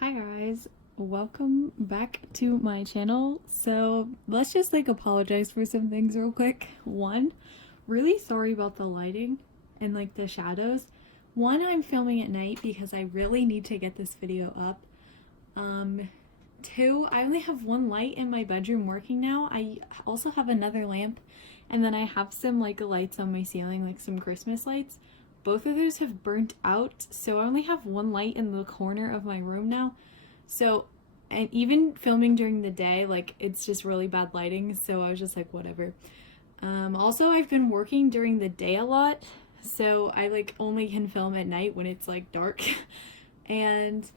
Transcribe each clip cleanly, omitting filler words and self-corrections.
Hi guys, welcome back to my channel. So let's just apologize for some things real quick. One, really sorry about the lighting and the shadows. One, I'm filming at night because I really need to get this video up. Two, I only have one light in my bedroom working now. I also have another lamp, and then I have some lights on my ceiling, some Christmas lights. Both of those have burnt out, so I only have one light in the corner of my room now. So, and even filming during the day, it's just really bad lighting, so I was just whatever. Also, I've been working during the day a lot, so I only can film at night when it's dark. And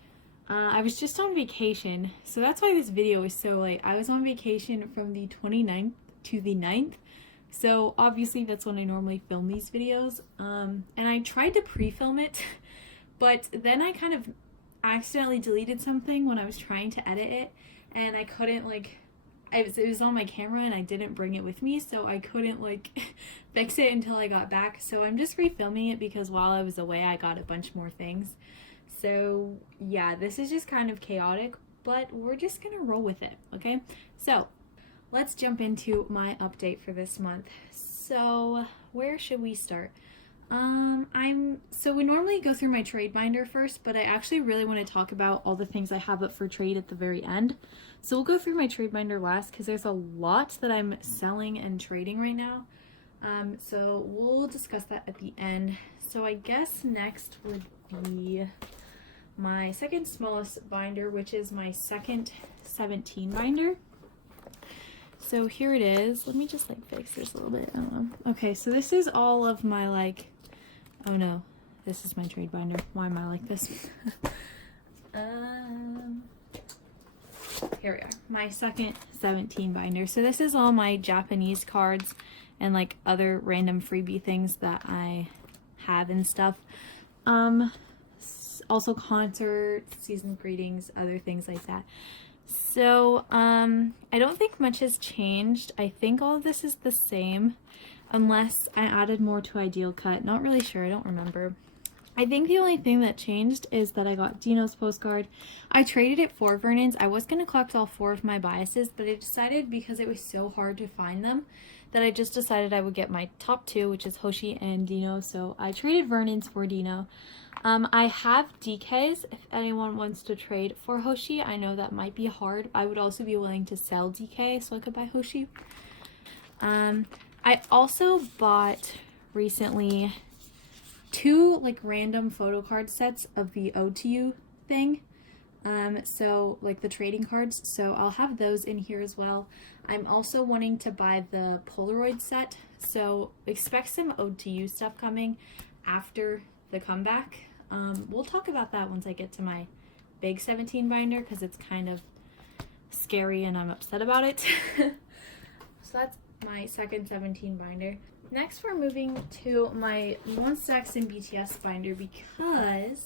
I was just on vacation, so that's why this video is so late. I was on vacation from the 29th to the 9th. So obviously that's when I normally film these videos, and I tried to pre-film it, but then I kind of accidentally deleted something when I was trying to edit it, and I couldn't it was on my camera and I didn't bring it with me, so I couldn't fix it until I got back. So I'm just re-filming it because while I was away I got a bunch more things. So yeah, this is just kind of chaotic, but we're just gonna roll with it, okay? So let's jump into my update for this month. So where should we start? So we normally go through my trade binder first, but I actually really want to talk about all the things I have up for trade at the very end. So we'll go through my trade binder last because there's a lot that I'm selling and trading right now. So we'll discuss that at the end. So I guess next would be my second smallest binder, which is my second 17 binder. So here it is. Let me just fix this a little bit. I don't know. Okay, so this is all of my oh no, this is my trade binder. Why am I like this? Here we are. My second 17 binder. So this is all my Japanese cards and other random freebie things that I have and stuff. Also concerts, season greetings, other things like that. So, I don't think much has changed. I think all of this is the same, unless I added more to Ideal Cut. Not really sure, I don't remember. I think the only thing that changed is that I got Dino's postcard. I traded it for Vernon's. I was going to collect all 4 of my biases, but I decided because it was so hard to find them, that I just decided I would get my top 2, which is Hoshi and Dino. So I traded Vernon's for Dino. I have DKs if anyone wants to trade for Hoshi. I know that might be hard. I would also be willing to sell DK so I could buy Hoshi. I also bought recently 2 random photo card sets of the Ode to You thing. So the trading cards. So I'll have those in here as well. I'm also wanting to buy the Polaroid set. So expect some Ode to You stuff coming after the comeback. We'll talk about that once I get to my big 17 binder because it's kind of scary and I'm upset about it. So that's my second 17 binder. Next we're moving to my Monsta X and BTS binder because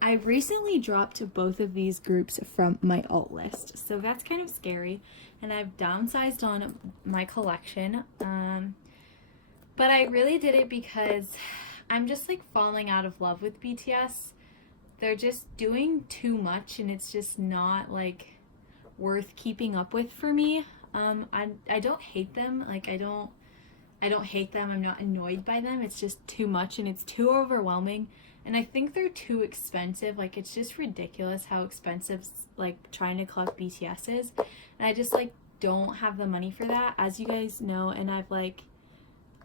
I recently dropped both of these groups from my alt list. So that's kind of scary, and I've downsized on my collection. But I really did it because I'm just falling out of love with BTS. They're just doing too much and it's just not worth keeping up with for me. I don't hate them. I don't hate them. I'm not annoyed by them. It's just too much and it's too overwhelming. And I think they're too expensive. It's just ridiculous how expensive trying to collect BTS is. And I just don't have the money for that, as you guys know, and I've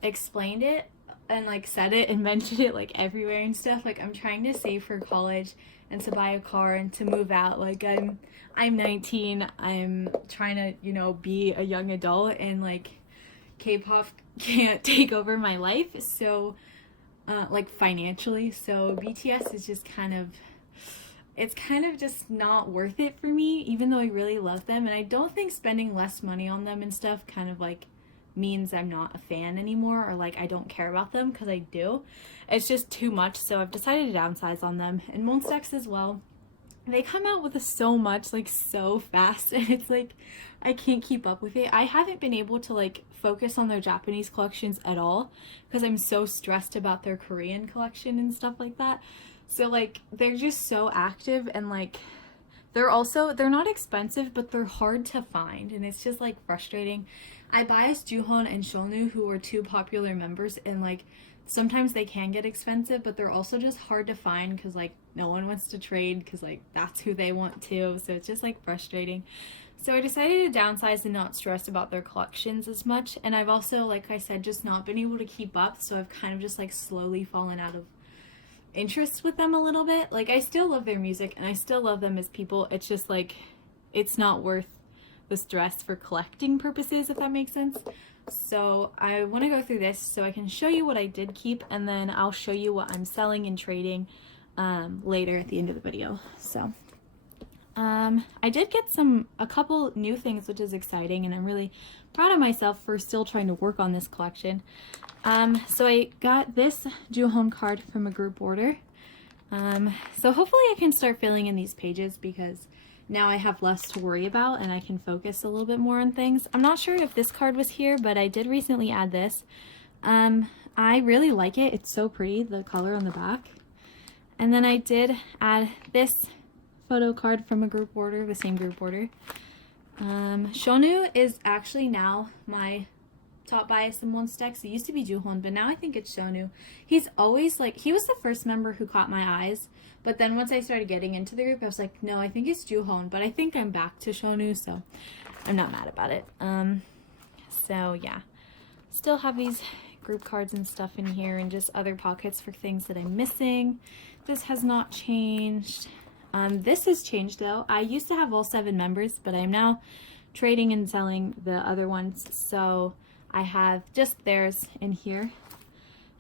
explained it and said it and mentioned it everywhere and stuff. I'm trying to save for college and to buy a car and to move out. I'm 19. I'm trying to be a young adult, and K-pop can't take over my life, so financially. So BTS is just it's kind of just not worth it for me, even though I really love them. And I don't think spending less money on them and stuff means I'm not a fan anymore, or I don't care about them, because I do. It's just too much, so I've decided to downsize on them. And Monsta X as well. they come out with so much, like, so fast, and it's like I can't keep up with it. I haven't been able to like focus on their Japanese collections at all because I'm so stressed about their Korean collection and stuff like that. So like they're just so active, and like they're not expensive, but they're hard to find, and it's just like frustrating. I bias Juhon and Shonu, who are two popular members, and like sometimes they can get expensive, but they're also just hard to find because like no one wants to trade because like that's who they want to. So it's just like frustrating. So I decided to downsize and not stress about their collections as much. And I've also, like I said, just not been able to keep up. So I've kind of just like slowly fallen out of interest with them a little bit. Like I still love their music and I still love them as people. It's just like it's not worth the stress for collecting purposes, if that makes sense. So I want to go through this so I can show you what I did keep, and then I'll show you what I'm selling and trading later at the end of the video. So I did get a couple new things, which is exciting, and I'm really proud of myself for still trying to work on this collection. So I got this Juhon card from a group order. So hopefully I can start filling in these pages because now I have less to worry about and I can focus a little bit more on things. I'm not sure if this card was here, but I did recently add this. I really like it. It's so pretty, the color on the back. And then I did add this photo card from a group order, the same group order. Shonu is actually now my top bias in Monstex. It used to be Juhon, but now I think it's Shonu. He's always like, he was the first member who caught my eyes, but then once I started getting into the group, I was like, no, I think it's Juhon, but I think I'm back to Shonu, so I'm not mad about it. So yeah, still have these group cards and stuff in here and just other pockets for things that I'm missing. This has not changed. This has changed though. I used to have all 7 members, but I'm now trading and selling the other ones, so I have just theirs in here.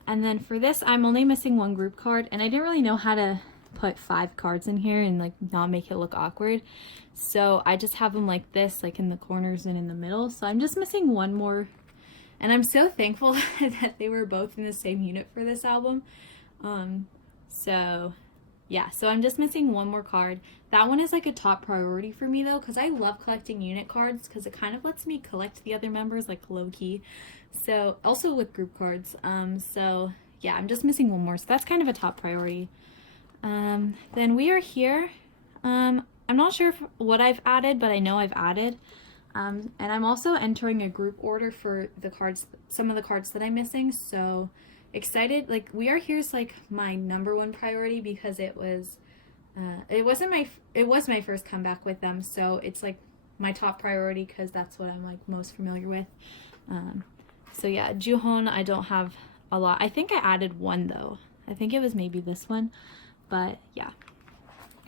And then for this, I'm only missing 1 group card, and I didn't really know how to put 5 cards in here and like not make it look awkward. So I just have them like this, like in the corners and in the middle. So I'm just missing 1 more, and I'm so thankful that they were both in the same unit for this album. So yeah, so I'm just missing 1 more card. That one is like a top priority for me though, because I love collecting unit cards because it kind of lets me collect the other members like low key. So also with group cards. So yeah, I'm just missing 1 more. So that's kind of a top priority. Then we are here. I'm not sure what I've added, but I know I've added. And I'm also entering a group order for the cards, some of the cards that I'm missing. So excited. Like we are here is like my #1 priority because it was my first comeback with them, so it's like my top priority because that's what I'm like most familiar with. So yeah, Juhon I don't have a lot. I think I added 1 though. I think it was maybe this one, but yeah.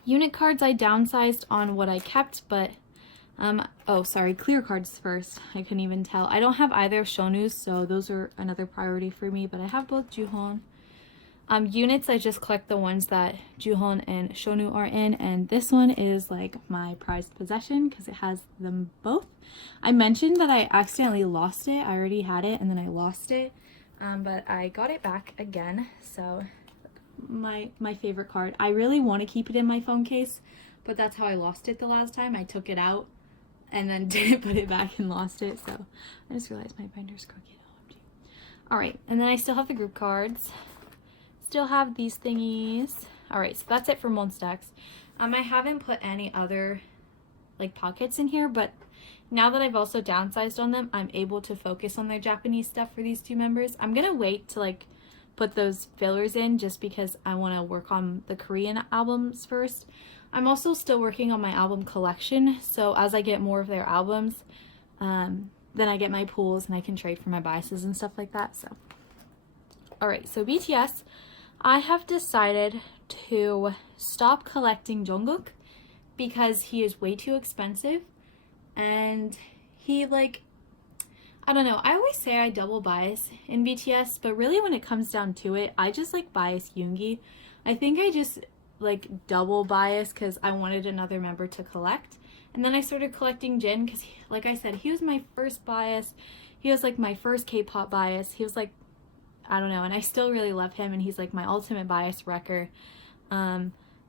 Unit cards I downsized on what I kept, but oh sorry, clear cards first. I couldn't even tell. I don't have either of Shonu's, so those are another priority for me, but I have both Juhon. Units, I just collect the ones that Juhon and Shonu are in, and this one is like my prized possession because it has them both. I mentioned that I accidentally lost it. I already had it and then I lost it, but I got it back again. So my favorite card. I really want to keep it in my phone case, but that's how I lost it the last time. I took it out and then didn't put it back and lost it. So I just realized my binder's crooked. All right, and then I still have the group cards. Still have these thingies. All right, so that's it for Monstex. I haven't put any other like pockets in here, but now that I've also downsized on them, I'm able to focus on their Japanese stuff for these 2 members. I'm gonna wait to like put those fillers in just because I want to work on the Korean albums first. I'm also still working on my album collection, so as I get more of their albums, then I get my pools and I can trade for my biases and stuff like that. So all right, so BTS, I have decided to stop collecting Jungkook because he is way too expensive, and he like, I don't know, I always say I double bias in BTS, but really when it comes down to it, I just like bias Yoongi. I think I just like double bias because I wanted another member to collect, and then I started collecting Jin because like I said, he was my first bias. He was like my first K-pop bias. He was like, I don't know, and I still really love him, and he's like my ultimate bias wrecker.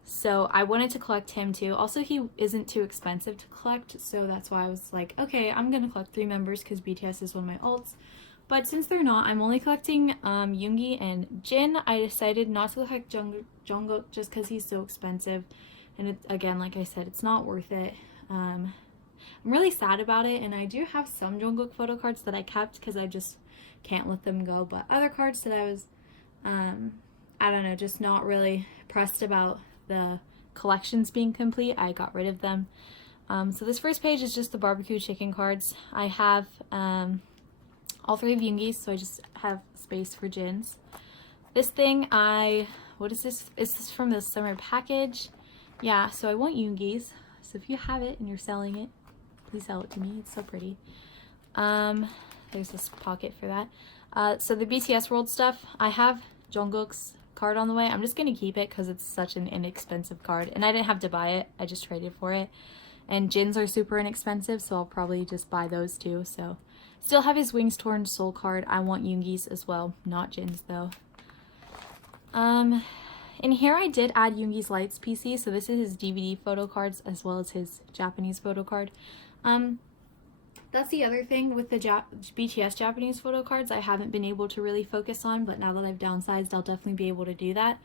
So I wanted to collect him too. Also, he isn't too expensive to collect, so that's why I was like, okay, I'm gonna collect 3 members because BTS is one of my alts. But since they're not, I'm only collecting Yoongi and Jin. I decided not to collect Jungkook just because he's so expensive. And it, again, like I said, it's not worth it. I'm really sad about it, and I do have some Jungkook photo cards that I kept because I just can't let them go. But other cards that I was, I don't know, just not really pressed about the collections being complete, I got rid of them. So this first page is just the barbecue chicken cards. I have all 3 of Yoongi's, so I just have space for Jin's. This thing, what is this? Is this from the summer package? Yeah, so I want Yoongi's. So if you have it and you're selling it, please sell it to me. It's so pretty. There's this pocket for that. So the BTS World stuff, I have Jungkook's card on the way. I'm just gonna keep it because it's such an inexpensive card, and I didn't have to buy it. I just traded for it. And Jin's are super inexpensive, so I'll probably just buy those too. So still have his Wings Torn Soul card. I want Yoongi's as well, not Jin's though. In here I did add Yoongi's Lights PC, so this is his DVD photo cards as well as his Japanese photo card. That's the other thing with the BTS Japanese photo cards I haven't been able to really focus on, but now that I've downsized, I'll definitely be able to do that.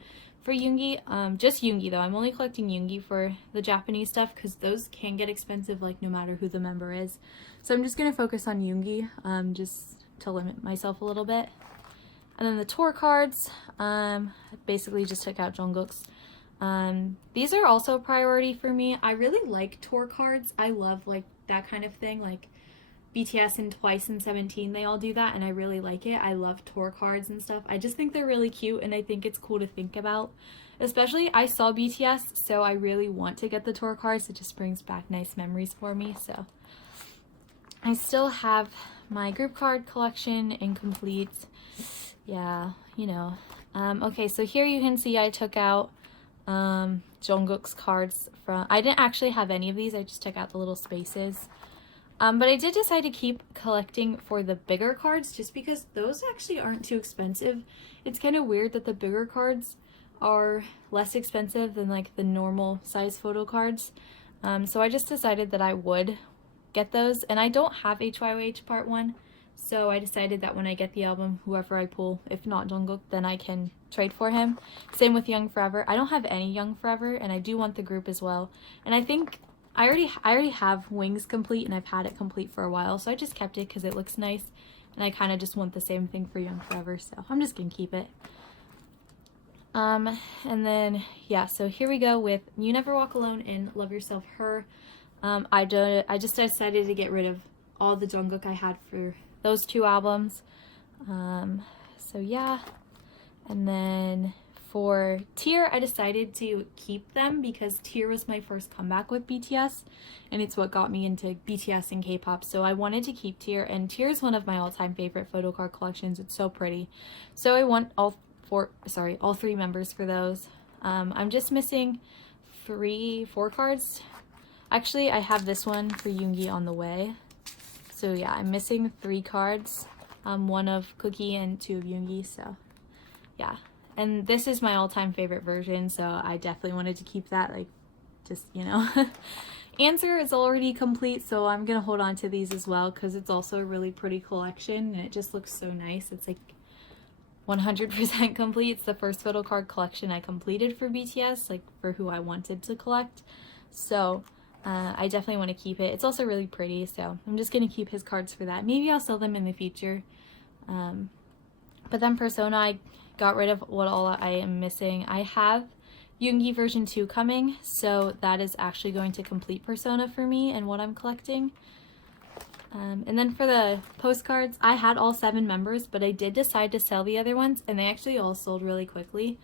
For Yoongi, just Yoongi though, I'm only collecting Yoongi for the Japanese stuff because those can get expensive like no matter who the member is. So I'm just going to focus on Yoongi just to limit myself a little bit. And then the tour cards, basically just took out Jungkook's. These are also a priority for me. I really like tour cards. I love like that kind of thing, like BTS and Twice and 17, they all do that, and I really like it. I love tour cards and stuff. I just think they're really cute, and I think it's cool to think about. Especially, I saw BTS, so I really want to get the tour cards. It just brings back nice memories for me, so. I still have my group card collection incomplete. Yeah, you know. Okay, so here you can see I took out Jungkook's cards from, I didn't actually have any of these, I just took out the little spaces. But I did decide to keep collecting for the bigger cards just because those actually aren't too expensive. It's kind of weird that the bigger cards are less expensive than like the normal size photo cards. So I just decided that I would get those, and I don't have HYOH Part 1, so I decided that when I get the album, whoever I pull, if not Jungkook, then I can trade for him. Same with Young Forever. I don't have any Young Forever, and I do want the group as well. And I think I already have Wings complete, and I've had it complete for a while, so I just kept it because it looks nice, and I kind of just want the same thing for Young Forever, so I'm just gonna keep it. And then yeah, so here we go with You Never Walk Alone and Love Yourself Her. I just decided to get rid of all the Jungkook I had for those 2 albums. So yeah, and then for Tear, I decided to keep them because Tear was my first comeback with BTS, and it's what got me into BTS and K-pop, so I wanted to keep Tear, and Tear is one of my all-time favorite photo card collections. It's so pretty. So I want all 3 members for those. I'm just missing 4 cards. Actually, I have this one for Yoongi on the way. So yeah, I'm missing 3 cards. 1 of Cookie and 2 of Yoongi, so yeah. And this is my all-time favorite version, so I definitely wanted to keep that, like, just, you know. Answer is already complete, so I'm gonna hold on to these as well because it's also a really pretty collection, and it just looks so nice. It's like 100% complete. It's the first photo card collection I completed for BTS, like for who I wanted to collect. So I definitely want to keep it. It's also really pretty, so I'm just going to keep his cards for that. Maybe I'll sell them in the future. But then Persona, I got rid of what all I am missing. I have Yoongi version 2 coming, so that is actually going to complete Persona for me and what I'm collecting. And then for the postcards, I had all 7 members, but I did decide to sell the other ones, and they actually all sold really quickly.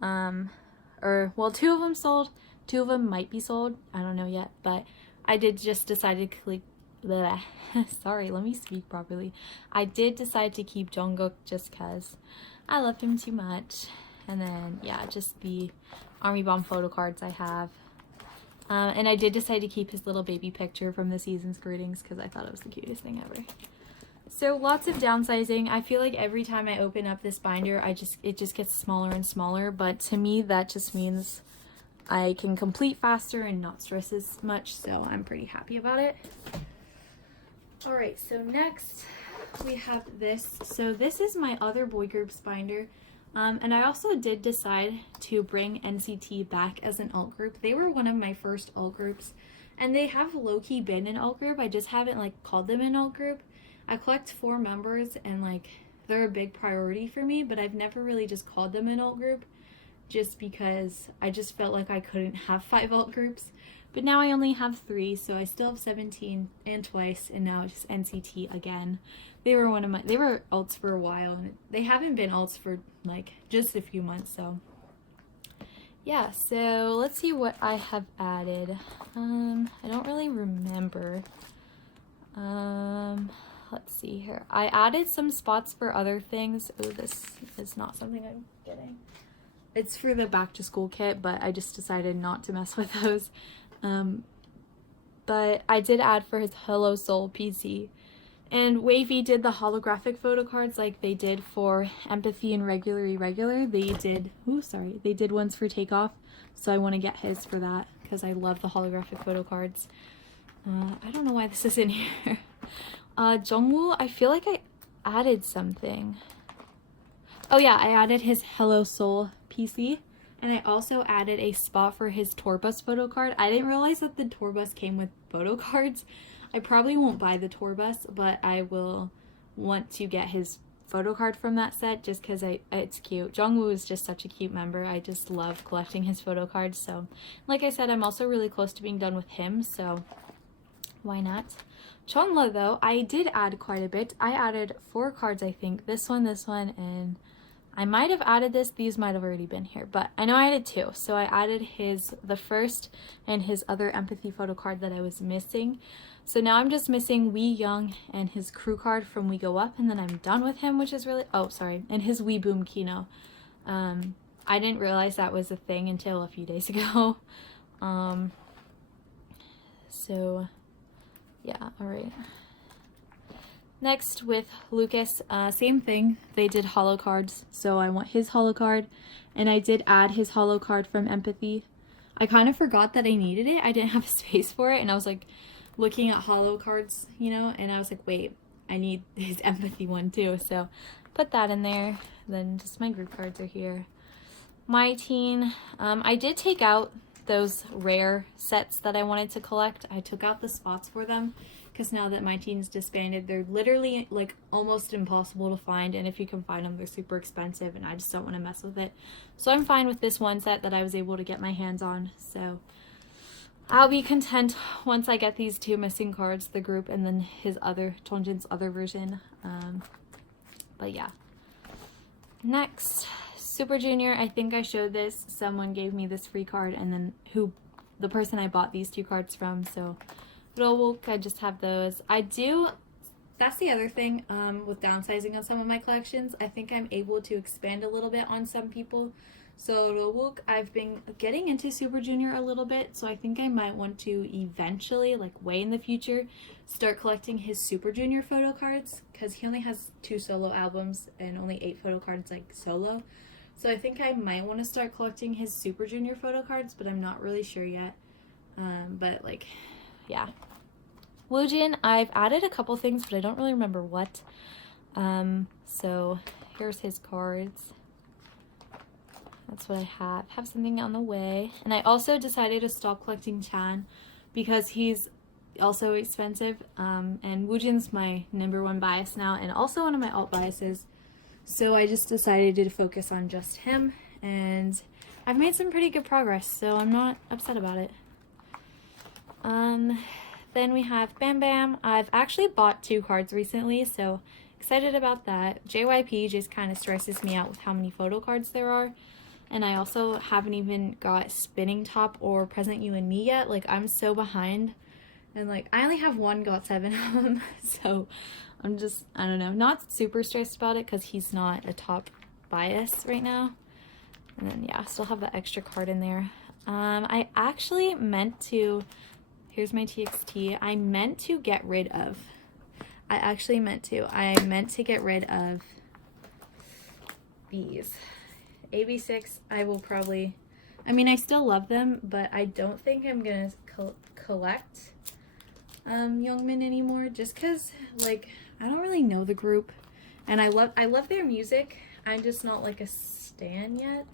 Well, 2 of them sold, 2 of them might be sold, I don't know yet, but I did just decide to click, sorry, let me speak properly. I did decide to keep Jungkook just because I loved him too much. And then, yeah, just the Army Bomb photo cards I have. And I did decide to keep his little baby picture from the season's greetings because I thought it was the cutest thing ever. So lots of downsizing. I feel like every time I open up this binder, it just gets smaller and smaller. But to me, that just means I can complete faster and not stress as much, so I'm pretty happy about it. Alright, so next we have this. So this is my other boy groups binder. And I also did decide to bring NCT back as an alt group. They were one of my first alt groups, and they have low-key been an alt group. I just haven't like called them an alt group. I collect 4 members, and like they're a big priority for me, but I've never really just called them an alt group just because I just felt like I couldn't have 5 alt groups. But now I only have 3, so I still have 17 and twice, and now just NCT again. They were alts for a while, and they haven't been alts for like just a few months, so yeah. So let's see what I have added. I don't really remember. Let's see here. I added some spots for other things. Oh, this is not something I'm getting. It's for the back to school kit, but I just decided not to mess with those. But I did add for his Hello Soul PC. And Wavy did the holographic photo cards like they did for Empathy and Regularly Regular. They did ones for Takeoff, so I want to get his for that because I love the holographic photo cards. I don't know why this is in here. Jungwoo, I feel like I added something. Oh yeah, I added his Hello Soul PC, and I also added a spot for his tour bus photo card. I didn't realize that the tour bus came with photo cards. I probably won't buy the tour bus, but I will want to get his photo card from that set just because it's cute. Jungwoo is just such a cute member. I just love collecting his photo cards. So like I said, I'm also really close to being done with him, so why not? Chonla though, I did add quite a bit. I added 4 cards, I think. This one, and I might have added this. These might have already been here, but I know I added 2. So I added the first and his other Empathy photo card that I was missing. So now I'm just missing Wee Young and his crew card from We Go Up, and then I'm done with him, which is really, and his Wee Boom Kino. I didn't realize that was a thing until a few days ago. So yeah, alright. Next with Lucas, same thing. They did holo cards, so I want his holo card, and I did add his holo card from Empathy. I kind of forgot that I needed it. I didn't have space for it, and I was like looking at holo cards, you know, and I was like, wait, I need his Empathy one too, so put that in there. Then just my group cards are here. My teen, I did take out those rare sets that I wanted to collect. I took out the spots for them because now that my teen's disbanded, they're literally like almost impossible to find, and if you can find them, they're super expensive, and I just don't want to mess with it. So I'm fine with this one set that I was able to get my hands on, so I'll be content once I get these 2 missing cards, the group and then his other, Chonjin's other version. But yeah. Next, Super Junior, I think I showed this. Someone gave me this free card, and then the person I bought these 2 cards from, so Rowook, I just have those. That's the other thing with downsizing on some of my collections. I think I'm able to expand a little bit on some people. So Rowook, I've been getting into Super Junior a little bit, so I think I might want to eventually, like way in the future, start collecting his Super Junior photo cards, because he only has 2 solo albums and only 8 photo cards like solo. So I think I might want to start collecting his Super Junior photo cards, but I'm not really sure yet. But like, yeah. Woojin, I've added a couple things, but I don't really remember what. So here's his cards. That's what I have. Have something on the way. And I also decided to stop collecting Chan because he's also expensive. And Woojin's my #1 bias now, and also one of my alt biases. So I just decided to focus on just him, and I've made some pretty good progress, so I'm not upset about it. Then we have Bam Bam. I've actually bought 2 cards recently, so excited about that. JYP just kind of stresses me out with how many photo cards there are. And I also haven't even got Spinning Top or Present You and Me yet. Like, I'm so behind. And, like, I only have 1 got 7 of them. So, I'm just, I don't know, not super stressed about it because he's not a top bias right now. And then, yeah, still have the extra card in there. I actually meant to, here's my TXT. I meant to get rid of, I meant to get rid of these. AB6, I will probably I mean, I still love them, but I don't think I'm gonna collect Youngmin anymore, just because, like, I don't really know the group, and I love their music. I'm just not like a stan yet.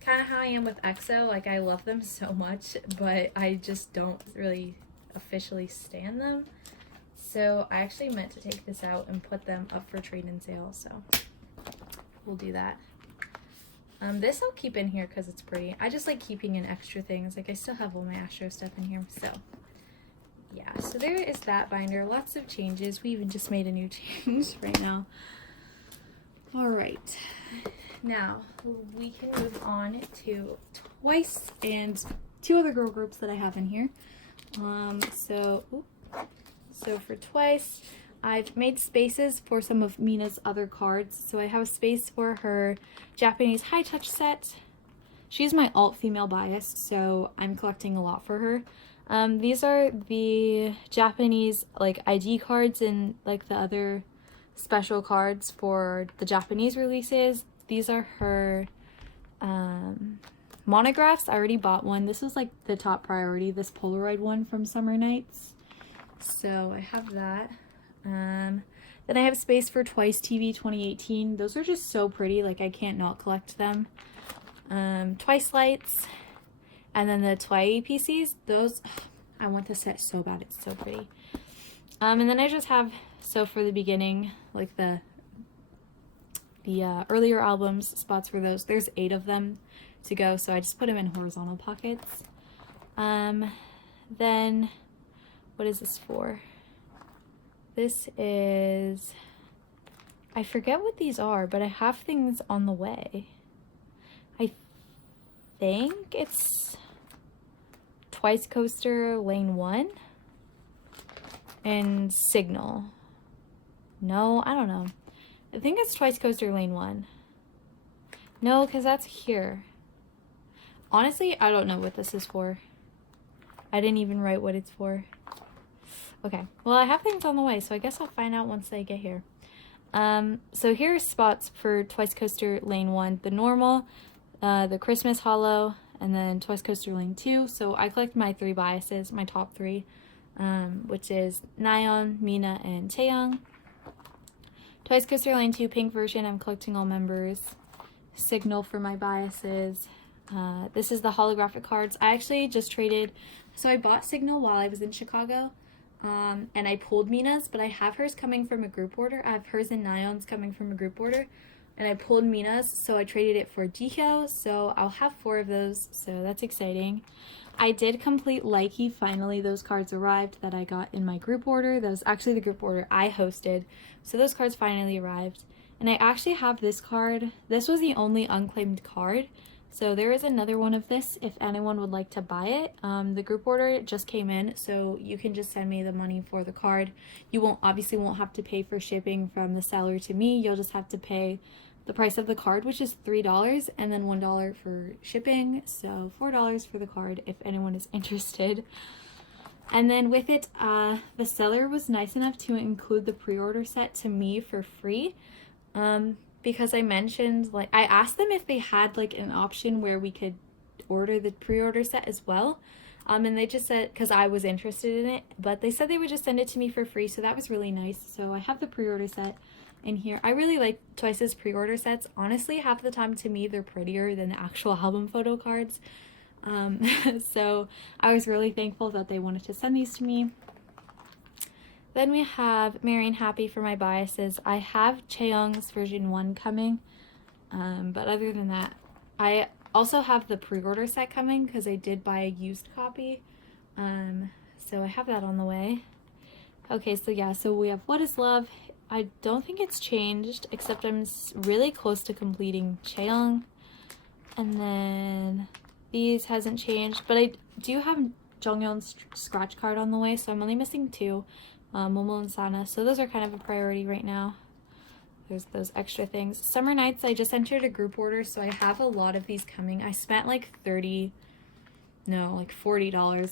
Kind of how I am with EXO. Like, I love them so much, but I just don't really officially stan them. So I actually meant to take this out and put them up for trade and sale, so we'll do that. This I'll keep in here because it's pretty. I just like keeping in extra things. Like, I still have all my Astro stuff in here, so yeah. So there is that binder. Lots of changes. We even just made a new change right now. All right, now we can move on to Twice and two other girl groups that I have in here. So for Twice, I've made spaces for some of Mina's other cards. So I have a space for her Japanese high touch set. She's my alt female bias, so I'm collecting a lot for her. These are the Japanese like ID cards and like the other special cards for the Japanese releases. These are her monographs. I already bought one. This was like the top priority, this Polaroid one from Summer Nights. So I have that. Then I have space for Twice TV 2018. Those are just so pretty, like I can't not collect them. Twice lights, and then the Twi PCs. Those, I want this set so bad, it's so pretty. And then I just have, so for the beginning, like the earlier albums, spots for those. There's 8 of them to go, so I just put them in horizontal pockets. Then, what is this for? This is, I forget what these are, but I have things on the way. I think it's Twice Coaster Lane 1 and Signal. No, I don't know. I think it's Twice Coaster Lane 1. No, because that's here. Honestly, I don't know what this is for. I didn't even write what it's for. Okay, well, I have things on the way, so I guess I'll find out once I get here. So here are spots for Twice Coaster Lane 1, the normal, the Christmas Hollow, and then Twice Coaster Lane 2. So I collect my 3 biases, my top 3, which is Nayeon, Mina, and Taeyoung. Twice Coaster Lane 2 pink version, I'm collecting all members. Signal for my biases. This is the holographic cards. I actually just traded, so I bought Signal while I was in Chicago. And I pulled Mina's, but I have hers coming from a group order. I have hers and Nayeon's coming from a group order. And I pulled Mina's, so I traded it for Jihyo. So I'll have 4 of those, so that's exciting. I did complete Likey. Finally, those cards arrived that I got in my group order. That was actually the group order I hosted. So those cards finally arrived. And I actually have this card. This was the only unclaimed card. So there is another one of this if anyone would like to buy it. The group order just came in, so you can just send me the money for the card. You obviously won't have to pay for shipping from the seller to me. You'll just have to pay the price of the card, which is $3, and then $1 for shipping. So $4 for the card if anyone is interested. And then with it, the seller was nice enough to include the pre-order set to me for free. Because I mentioned, like, I asked them if they had like an option where we could order the pre-order set as well. And they just said, because I was interested in it, but they said they would just send it to me for free. So that was really nice. So I have the pre-order set in here. I really like Twice's pre-order sets. Honestly, half the time to me, they're prettier than the actual album photo cards. So I was really thankful that they wanted to send these to me. Then we have Merry and Happy for my biases. I have Chaeyoung's version 1 coming, but other than that, I also have the pre-order set coming because I did buy a used copy, so I have that on the way. Okay, so yeah, so we have What Is Love. I don't think it's changed, except I'm really close to completing Chaeyoung, and then these hasn't changed, but I do have Jonghyun's scratch card on the way, so I'm only missing 2. Momo and Sana, so those are kind of a priority right now. There's those extra things. Summer Nights, I just entered a group order, so I have a lot of these coming. I spent like $40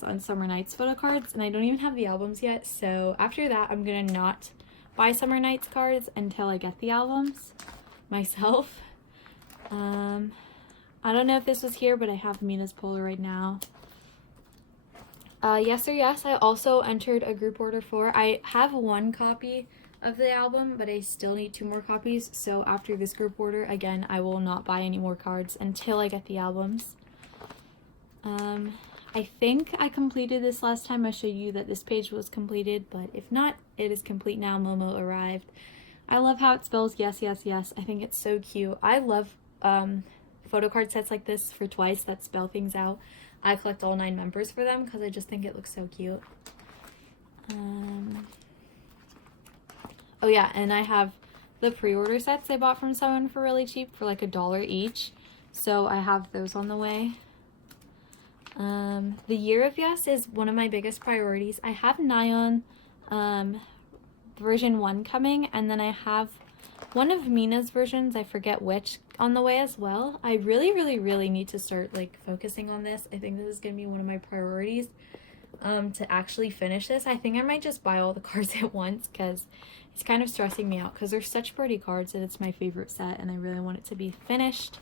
on Summer Nights photo cards, and I don't even have the albums yet, so after that I'm gonna not buy Summer Nights cards until I get the albums myself. I don't know if this was here, but I have Mina's Polaroid now. Yes or Yes, I also entered a group order for. I have 1 copy of the album, but I still need 2 more copies. So after this group order, again, I will not buy any more cards until I get the albums. I think I completed this last time I showed you that this page was completed, but if not, it is complete now. Momo arrived. I love how it spells yes, yes, yes. I think it's so cute. I love photo card sets like this for Twice that spell things out. I collect all 9 members for them because I just think it looks so cute. Oh yeah, and I have the pre-order sets I bought from someone for really cheap for like $1 each. So I have those on the way. The Year of Yes is one of my biggest priorities. I have Nyan version 1 coming, and then I have one of Mina's versions, I forget which, on the way as well. I really need to start like focusing on this. I think this is gonna be one of my priorities to actually finish this. I think I might just buy all the cards at once because it's kind of stressing me out because they're such pretty cards and it's my favorite set and I really want it to be finished.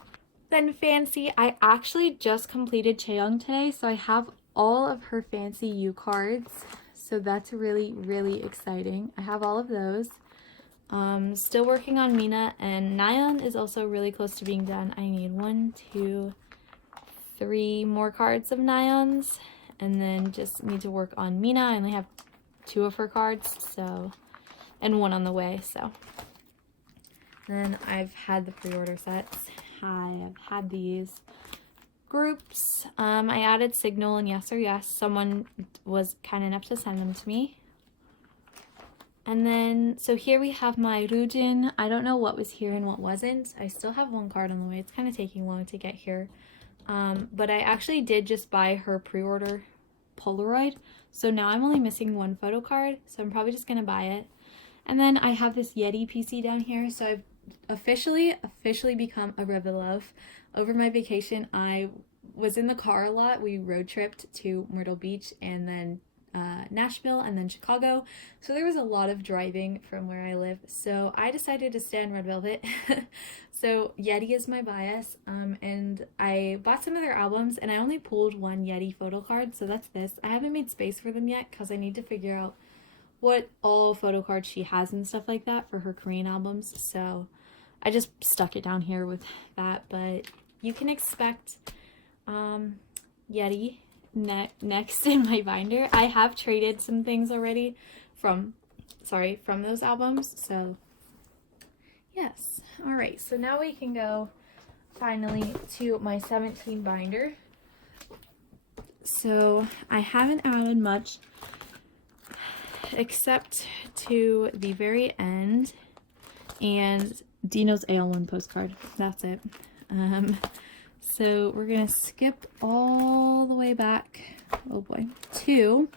Then Fancy, I actually just completed Chaeyoung today, so I have all of her Fancy U cards, so that's really exciting. I have all of those. Still working on Mina, and Nyan is also really close to being done. I need 1, 2, 3 more cards of Nyan's, and then just need to work on Mina. I only have 2 of her cards, so, and 1 on the way, so. Then I've had the pre-order sets. I've had these groups. I added Signal and Yes or Yes. Someone was kind enough to send them to me. And then, so here we have my Rujin. I don't know what was here and what wasn't. I still have 1 card on the way. It's kind of taking long to get here. But I actually did just buy her pre-order Polaroid. So now I'm only missing 1 photo card. So I'm probably just going to buy it. And then I have this Yeti PC down here. So I've officially become a Revelove. Over my vacation, I was in the car a lot. We road tripped to Myrtle Beach and then Nashville and then Chicago, so there was a lot of driving from where I live, so I decided to stay on Red Velvet. So Yeti is my bias, and I bought some of their albums and I only pulled 1 Yeti photo card, so that's this. I haven't made space for them yet because I need to figure out what all photo cards she has and stuff like that for her Korean albums, so I just stuck it down here with that. But you can expect Yeti next in my binder. I have traded some things already from those albums, so yes. All right, so now we can go finally to my 17 binder. So I haven't added much except to the very end and Dino's AL1 postcard. That's it. So we're gonna skip all the way back, oh boy, to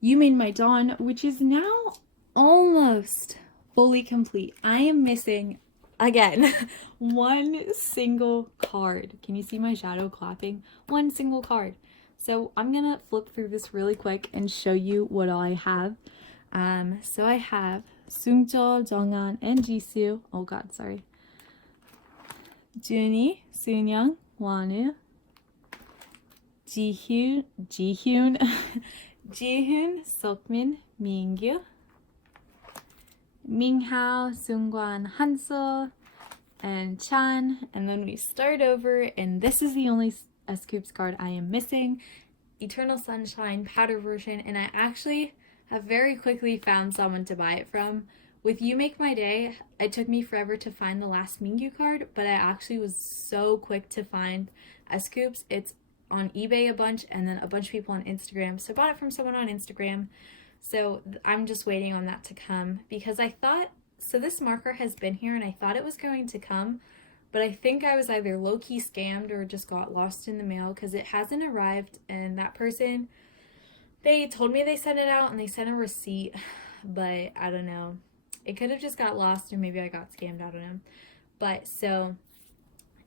You Made My Dawn, which is now almost fully complete. I am missing, again, 1 single card. Can you see my shadow clapping? 1 single card. So I'm gonna flip through this really quick and show you what all I have. So I have Seungjo, Jonghan, and Jisoo. Oh god, sorry. Junhee, Soonyoung, Wonu, Jihoon, Jihoon, Seokmin, Mingyu, Minghao, Seungkwan, Hanso, and Chan. And then we start over, and this is the only S-Coups card I am missing. Eternal Sunshine powder version, and I actually have very quickly found someone to buy it from. With You Make My Day, it took me forever to find the last Mingyu card, but I actually was so quick to find S-Coups. It's on eBay a bunch, and then a bunch of people on Instagram. So I bought it from someone on Instagram. So I'm just waiting on that to come because I thought, so this marker has been here and I thought it was going to come, but I think I was either low-key scammed or just got lost in the mail because it hasn't arrived, and that person, they told me they sent it out and they sent a receipt, but I don't know. It could have just got lost or maybe I got scammed, I don't know. But so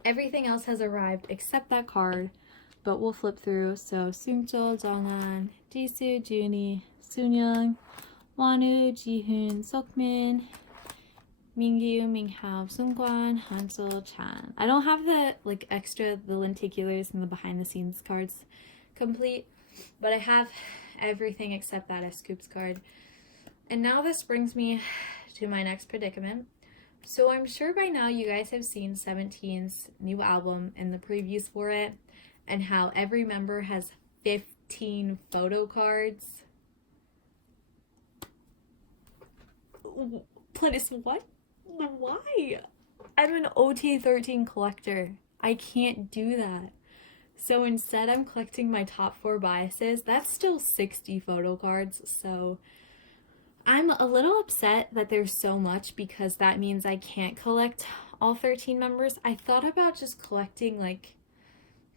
everything else has arrived except that card, but we'll flip through. So Seungjo, Jonghan, Jisoo, Junhee, Soonyoung, Wonu, Jihoon, Seokmin, Mingyu, Minghao, Sungkwan, Hansel, Chan. I don't have the like extra, the lenticulars and the behind the scenes cards complete, but I have everything except that Scoops card. And now this brings me to my next predicament. So I'm sure by now you guys have seen 17's new album and the previews for it, and how every member has 15 photo cards. Please, what? Why? I'm an OT13 collector. I can't do that. So instead I'm collecting my top 4 biases. That's still 60 photo cards, so I'm a little upset that there's so much, because that means I can't collect all 13 members. I thought about just collecting, like,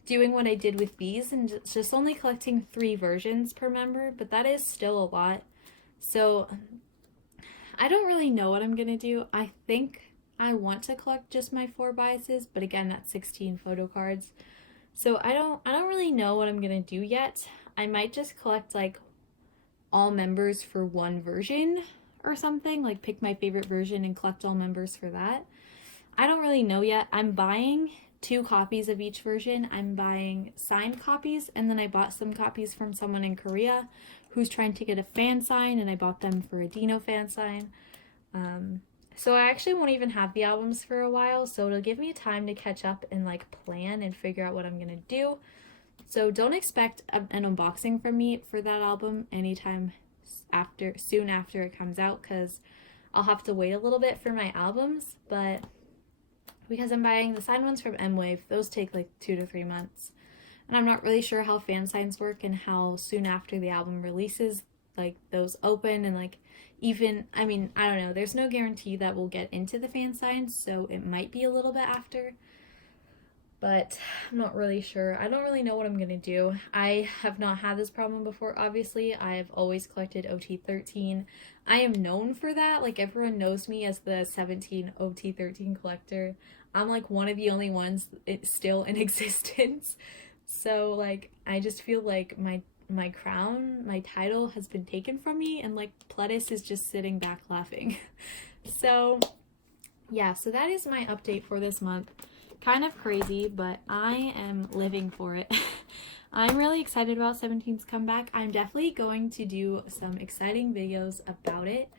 doing what I did with B's and just only collecting 3 versions per member, but that is still a lot. So I don't really know what I'm gonna do. I think I want to collect just my 4 biases, but again, that's 16 photo cards. So I don't really know what I'm gonna do yet. I might just collect like all members for one version or something, like pick my favorite version and collect all members for that. I don't really know yet. I'm buying 2 copies of each version. I'm buying signed copies, and then I bought some copies from someone in Korea who's trying to get a fan sign, and I bought them for a Dino fan sign. So I actually won't even have the albums for a while, so it'll give me time to catch up and like plan and figure out what I'm gonna do. So don't expect an unboxing from me for that album anytime soon after it comes out, because I'll have to wait a little bit for my albums, but because I'm buying the signed ones from M-Wave, those take like 2 to 3 months. And I'm not really sure how fan signs work and how soon after the album releases, like, those open, and like, even, I mean, I don't know, there's no guarantee that we'll get into the fan signs, so it might be a little bit after. But I'm not really sure. I don't really know what I'm gonna do. I have not had this problem before, obviously. I've always collected OT13. I am known for that. Like, everyone knows me as the 17 OT13 collector. I'm like one of the only ones still in existence. So like, I just feel like my crown, my title has been taken from me, and like Pledis is just sitting back laughing. So yeah, so that is my update for this month. Kind of crazy, but I am living for it. I'm really excited about 17's comeback. I'm definitely going to do some exciting videos about it.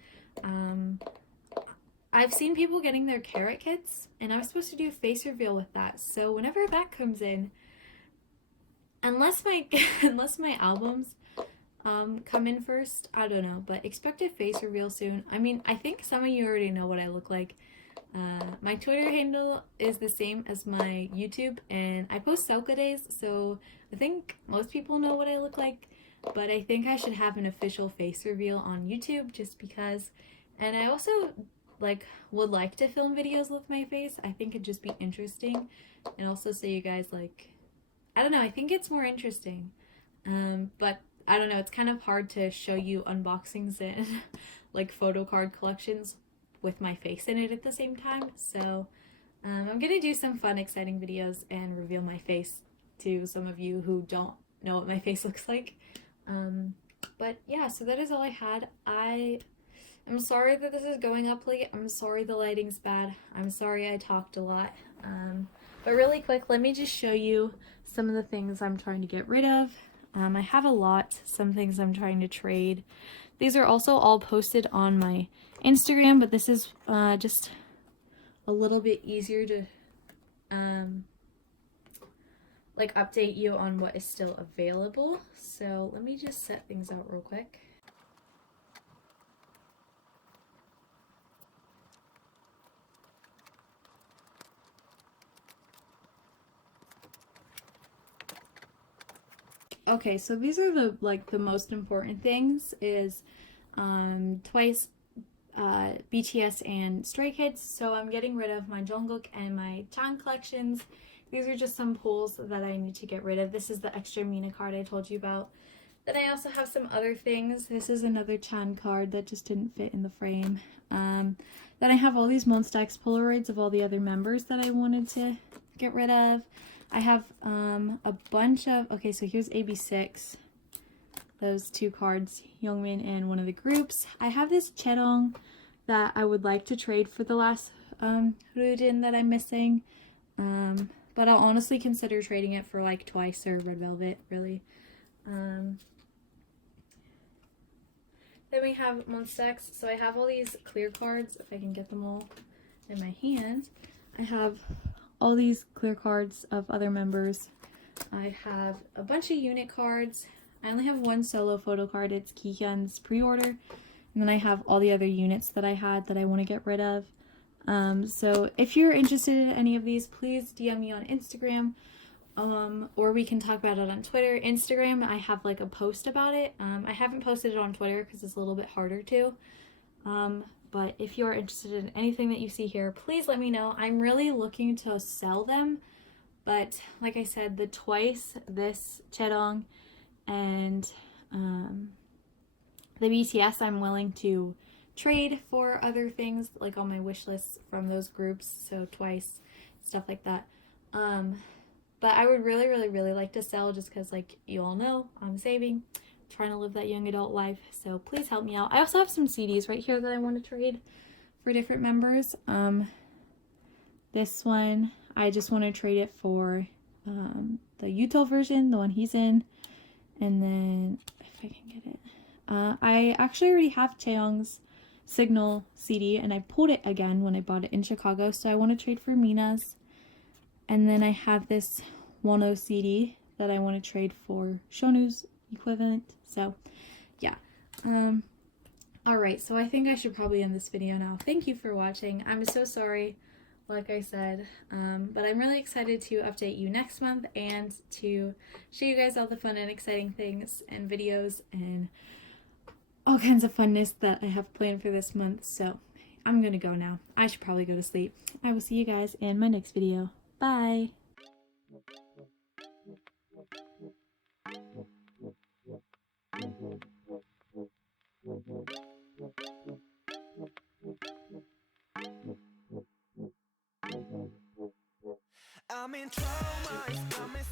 I've seen people getting their carrot kits, and I was supposed to do a face reveal with that. So whenever that comes in, unless my albums come in first, I don't know, but expect a face reveal soon. I mean, I think some of you already know what I look like. My Twitter handle is the same as my YouTube, and I post Selka days, so I think most people know what I look like, but I think I should have an official face reveal on YouTube just because. And I also would like to film videos with my face. I think it'd just be interesting, and also so you guys, like, I don't know, I think it's more interesting. But I don't know, it's kind of hard to show you unboxings and like photo card collections with my face in it at the same time. So I'm gonna do some fun, exciting videos and reveal my face to some of you who don't know what my face looks like. But yeah, so that is all I had. I'm sorry that this is going up late. I'm sorry the lighting's bad. I'm sorry I talked a lot. But really quick, let me just show you some of the things I'm trying to get rid of. I have a lot, some things I'm trying to trade. These are also all posted on my Instagram, but this is just a little bit easier to like update you on what is still available. So let me just set things out real quick. Okay, so these are the most important things is Twice, BTS, and Stray Kids. So I'm getting rid of my Jungkook and my Chan collections. These are just some pulls that I need to get rid of. This is the extra Mina card I told you about. Then I also have some other things. This is another Chan card that just didn't fit in the frame. Then I have all these Monsta X Polaroids of all the other members that I wanted to get rid of. I have a bunch of, okay, so here's AB6, those 2 cards, Youngmin and one of the groups. I have this Chaeryeong that I would like to trade for the last Rudin that I'm missing. But I'll honestly consider trading it for like Twice or Red Velvet, really. Then we have Monstex. So I have all these clear cards, if I can get them all in my hand. I have all these clear cards of other members. I have a bunch of unit cards. I only have one solo photo card. It's Kihyun's pre-order. And then I have all the other units that I had that I want to get rid of. So if you're interested in any of these, please DM me on Instagram. Or we can talk about it on Twitter. Instagram, I have like a post about it. I haven't posted it on Twitter because it's a little bit harder to. But if you're interested in anything that you see here, please let me know. I'm really looking to sell them. But like I said, the Twice, this Chedong, and the BTS, I'm willing to trade for other things like on my wish list from those groups. So Twice, stuff like that. But I would really, really, really like to sell just because, like you all know, I'm saving, trying to live that young adult life. So please help me out. I also have some CDs right here that I want to trade for different members. This one, I just want to trade it for the Yuto version, the one he's in. And then, if I can get it. I actually already have Chaeyoung's Signal CD, and I pulled it again when I bought it in Chicago. So I want to trade for Mina's. And then I have this Wano CD that I want to trade for Shonu's equivalent. So, yeah. Alright, so I think I should probably end this video now. Thank you for watching. I'm so sorry, like I said. But I'm really excited to update you next month and to show you guys all the fun and exciting things and videos and all kinds of funness that I have planned for this month. So, I'm gonna go now. I should probably go to sleep. I will see you guys in my next video. Bye! I'm in trauma, I'm in